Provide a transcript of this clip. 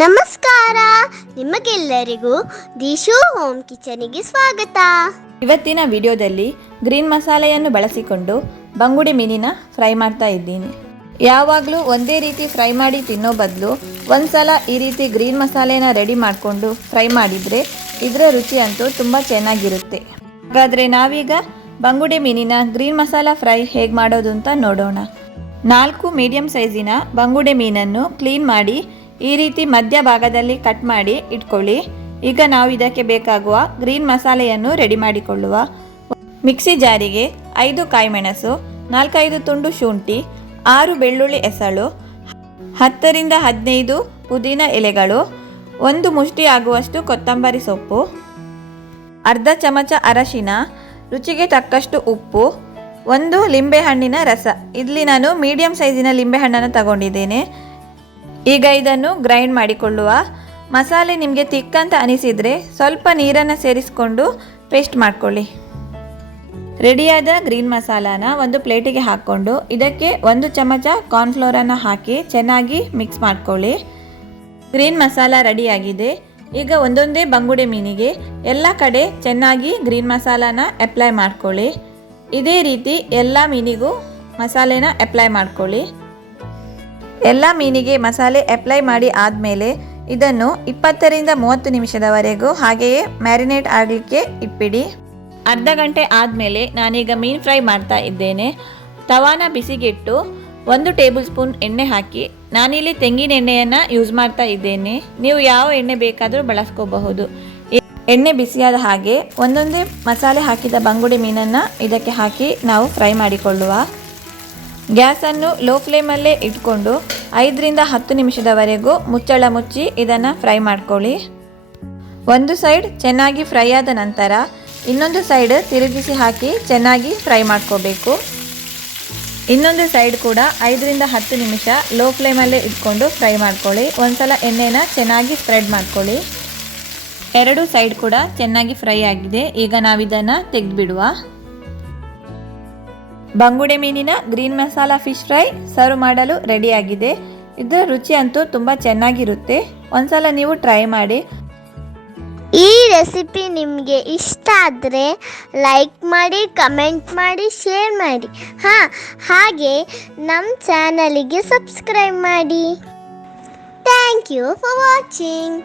ನಮಸ್ಕಾರ, ನಿಮಗೆಲ್ಲರಿಗೂ ದಿಶು ಹೋಮ್ ಕಿಚನಿಗೆ ಸ್ವಾಗತ. ಇವತ್ತಿನ ವಿಡಿಯೋದಲ್ಲಿ ಗ್ರೀನ್ ಮಸಾಲೆಯನ್ನು ಬಳಸಿಕೊಂಡು ಬಂಗುಡೆ ಮೀನಿನ ಫ್ರೈ ಮಾಡ್ತಾ ಇದ್ದೀನಿ. ಯಾವಾಗಲೂ ಒಂದೇ ರೀತಿ ಫ್ರೈ ಮಾಡಿ ತಿನ್ನೋ ಬದಲು ಒಂದ್ಸಲ ಈ ರೀತಿ ಗ್ರೀನ್ ಮಸಾಲೆನ ರೆಡಿ ಮಾಡಿಕೊಂಡು ಫ್ರೈ ಮಾಡಿದರೆ ಇದರ ರುಚಿ ಅಂತೂ ತುಂಬ ಚೆನ್ನಾಗಿರುತ್ತೆ. ಹಾಗಾದರೆ ನಾವೀಗ ಬಂಗುಡೆ ಮೀನಿನ ಗ್ರೀನ್ ಮಸಾಲ ಫ್ರೈ ಹೇಗೆ ಮಾಡೋದು ಅಂತ ನೋಡೋಣ. 4 ಮೀಡಿಯಂ ಸೈಜಿನ ಬಂಗುಡೆ ಮೀನನ್ನು ಕ್ಲೀನ್ ಮಾಡಿ ಈ ರೀತಿ ಮಧ್ಯ ಭಾಗದಲ್ಲಿ ಕಟ್ ಮಾಡಿ ಇಟ್ಕೊಳ್ಳಿ. ಈಗ ನಾವು ಇದಕ್ಕೆ ಬೇಕಾಗುವ ಗ್ರೀನ್ ಮಸಾಲೆಯನ್ನು ರೆಡಿ ಮಾಡಿಕೊಳ್ಳುವ. ಮಿಕ್ಸಿ ಜಾರಿಗೆ 5 ಕಾಯಿಮೆಣಸು, 4-5 ತುಂಡು ಶುಂಠಿ, 6 ಬೆಳ್ಳುಳ್ಳಿ ಎಸಳು, 10 ರಿಂದ 15 ಪುದೀನ ಎಲೆಗಳು, 1 ಮುಷ್ಟಿ ಆಗುವಷ್ಟು ಕೊತ್ತಂಬರಿ ಸೊಪ್ಪು, ಅರ್ಧ ಚಮಚ ಅರಶಿನ, ರುಚಿಗೆ ತಕ್ಕಷ್ಟು ಉಪ್ಪು, 1 ಲಿಂಬೆಹಣ್ಣಿನ ರಸ. ಇಲ್ಲಿ ನಾನು ಮೀಡಿಯಂ ಸೈಜಿನ ಲಿಂಬೆಹಣ್ಣನ್ನು ತಗೊಂಡಿದ್ದೇನೆ. ಈಗ ಇದನ್ನು ಗ್ರೈಂಡ್ ಮಾಡಿಕೊಳ್ಳುವ. ಮಸಾಲೆ ನಿಮಗೆ ತಿಕ್ಕಂತ ಅನಿಸಿದರೆ ಸ್ವಲ್ಪ ನೀರನ್ನು ಸೇರಿಸಿಕೊಂಡು ಪೇಸ್ಟ್ ಮಾಡಿಕೊಳ್ಳಿ. ರೆಡಿಯಾದ ಗ್ರೀನ್ ಮಸಾಲಾನ ಒಂದು ಪ್ಲೇಟಿಗೆ ಹಾಕ್ಕೊಂಡು ಇದಕ್ಕೆ 1 ಚಮಚ ಕಾರ್ನ್ಫ್ಲೋರನ್ನು ಹಾಕಿ ಚೆನ್ನಾಗಿ ಮಿಕ್ಸ್ ಮಾಡ್ಕೊಳ್ಳಿ. ಗ್ರೀನ್ ಮಸಾಲ ರೆಡಿಯಾಗಿದೆ. ಈಗ ಒಂದೊಂದೇ ಬಂಗುಡೆ ಮೀನಿಗೆ ಎಲ್ಲ ಕಡೆ ಚೆನ್ನಾಗಿ ಗ್ರೀನ್ ಮಸಾಲಾನ ಅಪ್ಲೈ ಮಾಡ್ಕೊಳ್ಳಿ. ಇದೇ ರೀತಿ ಎಲ್ಲ ಮೀನಿಗೂ ಮಸಾಲೆನ ಅಪ್ಲೈ ಮಾಡ್ಕೊಳ್ಳಿ. ಎಲ್ಲ ಮೀನಿಗೆ ಮಸಾಲೆ ಅಪ್ಲೈ ಮಾಡಿ ಆದಮೇಲೆ ಇದನ್ನು 20 ರಿಂದ 30 ನಿಮಿಷದವರೆಗೂ ಹಾಗೆಯೇ ಮ್ಯಾರಿನೇಟ್ ಆಗಲಿಕ್ಕೆ ಇಟ್ಬಿಡಿ. ಅರ್ಧ ಗಂಟೆ ಆದಮೇಲೆ ನಾನೀಗ ಮೀನು ಫ್ರೈ ಮಾಡ್ತಾ ಇದ್ದೇನೆ. ತವಾನ ಬಿಸಿಗಿಟ್ಟು 1 ಟೇಬಲ್ ಸ್ಪೂನ್ ಎಣ್ಣೆ ಹಾಕಿ, ನಾನಿಲ್ಲಿ ತೆಂಗಿನ ಎಣ್ಣೆಯನ್ನು ಯೂಸ್ ಮಾಡ್ತಾ ಇದ್ದೇನೆ. ನೀವು ಯಾವ ಎಣ್ಣೆ ಬೇಕಾದರೂ ಬಳಸ್ಕೋಬಹುದು. ಎಣ್ಣೆ ಬಿಸಿಯಾದ ಹಾಗೆ ಒಂದೊಂದೇ ಮಸಾಲೆ ಹಾಕಿದ ಬಂಗುಡೆ ಮೀನನ್ನು ಇದಕ್ಕೆ ಹಾಕಿ ನಾವು ಫ್ರೈ ಮಾಡಿಕೊಳ್ಳುವ. ಗ್ಯಾಸನ್ನು ಲೋ ಫ್ಲೇಮಲ್ಲೇ ಇಟ್ಕೊಂಡು 5 ರಿಂದ 10 ನಿಮಿಷದವರೆಗೂ ಮುಚ್ಚಳ ಮುಚ್ಚಿ ಇದನ್ನು ಫ್ರೈ ಮಾಡ್ಕೊಳ್ಳಿ. ಒಂದು ಸೈಡ್ ಚೆನ್ನಾಗಿ ಫ್ರೈ ಆದ ನಂತರ ಇನ್ನೊಂದು ಸೈಡ್ ತಿರುಗಿಸಿ ಹಾಕಿ ಚೆನ್ನಾಗಿ ಫ್ರೈ ಮಾಡ್ಕೋಬೇಕು. ಇನ್ನೊಂದು ಸೈಡ್ ಕೂಡ 5 ರಿಂದ 10 ನಿಮಿಷ ಲೋ ಫ್ಲೇಮಲ್ಲೇ ಇಟ್ಕೊಂಡು ಫ್ರೈ ಮಾಡ್ಕೊಳ್ಳಿ. ಒಂದ್ಸಲ ಎಣ್ಣೆನ ಚೆನ್ನಾಗಿ ಸ್ಪ್ರೆಡ್ ಮಾಡ್ಕೊಳ್ಳಿ. 2 ಸೈಡ್ ಕೂಡ ಚೆನ್ನಾಗಿ ಫ್ರೈ ಆಗಿದೆ. ಈಗ ನಾವಿದನ್ನು ತೆಗೆದುಬಿಡುವ. ಬಂಗುಡೆ ಮೀನಿನ green masala fish fry serve ಮಾಡಲು ರೆಡಿಯಾಗಿದೆ. ಇದರ ರುಚಿ ಅಂತೂ ತುಂಬ ಚೆನ್ನಾಗಿರುತ್ತೆ. ಒಂದ್ಸಲ ನೀವು ಟ್ರೈ ಮಾಡಿ. ಈ ರೆಸಿಪಿ ನಿಮಗೆ ಇಷ್ಟ ಆದರೆ ಲೈಕ್ ಮಾಡಿ, ಕಮೆಂಟ್ ಮಾಡಿ, ಶೇರ್ ಮಾಡಿ. ಹಾಗೆ ನಮ್ಮ ಚಾನಲಿಗೆ ಸಬ್ಸ್ಕ್ರೈಬ್ ಮಾಡಿ. Thank you for watching.